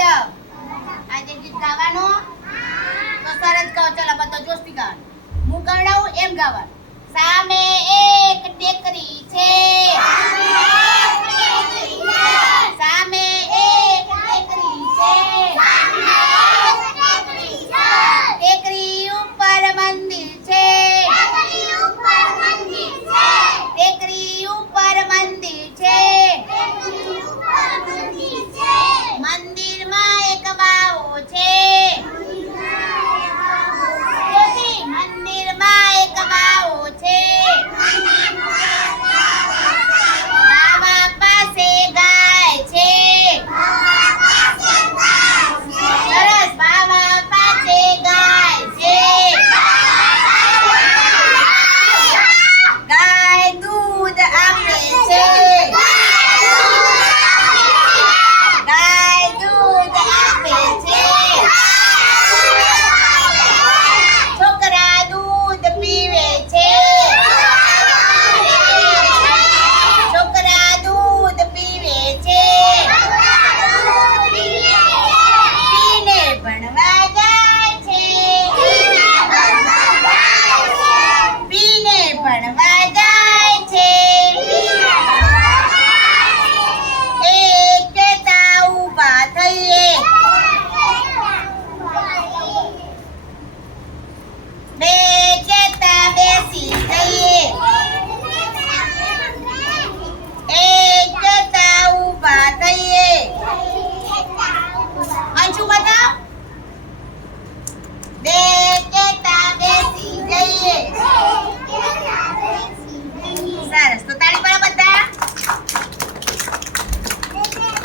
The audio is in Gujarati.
જાઓ. આજે ગીત ગાવાનું તો સરસ કહો. ચલો બધા જોસ્તી ગાવાનું. હું ગવડાવું એમ ગાવાનું. સામે એક ટેકરી છે. સામે એક ટેકરી છે. ટેકરી ઉપર મંદિર છે. ટેકરી ઉપર મંદિર છે. મંદિરમાં એક બાવો છે. મંદિરમાં એક બાવો છે. બાવા પાસે ગાય છે. સરસ. બાવા પાસે ગાય છે. ગાય દૂધ આપે છે. ગાય દૂધ આપે છે. છોકરા દૂધ પીવે છે. છોકરા દૂધ પીવે છે. પીને ભણવા જાય છે. પીને ભણવા જાય છે. એક જતા ઊભા થઈએ. બે જતા બેસી જઈએ. એક જતા ઊભા થઈએ. અંશુમાં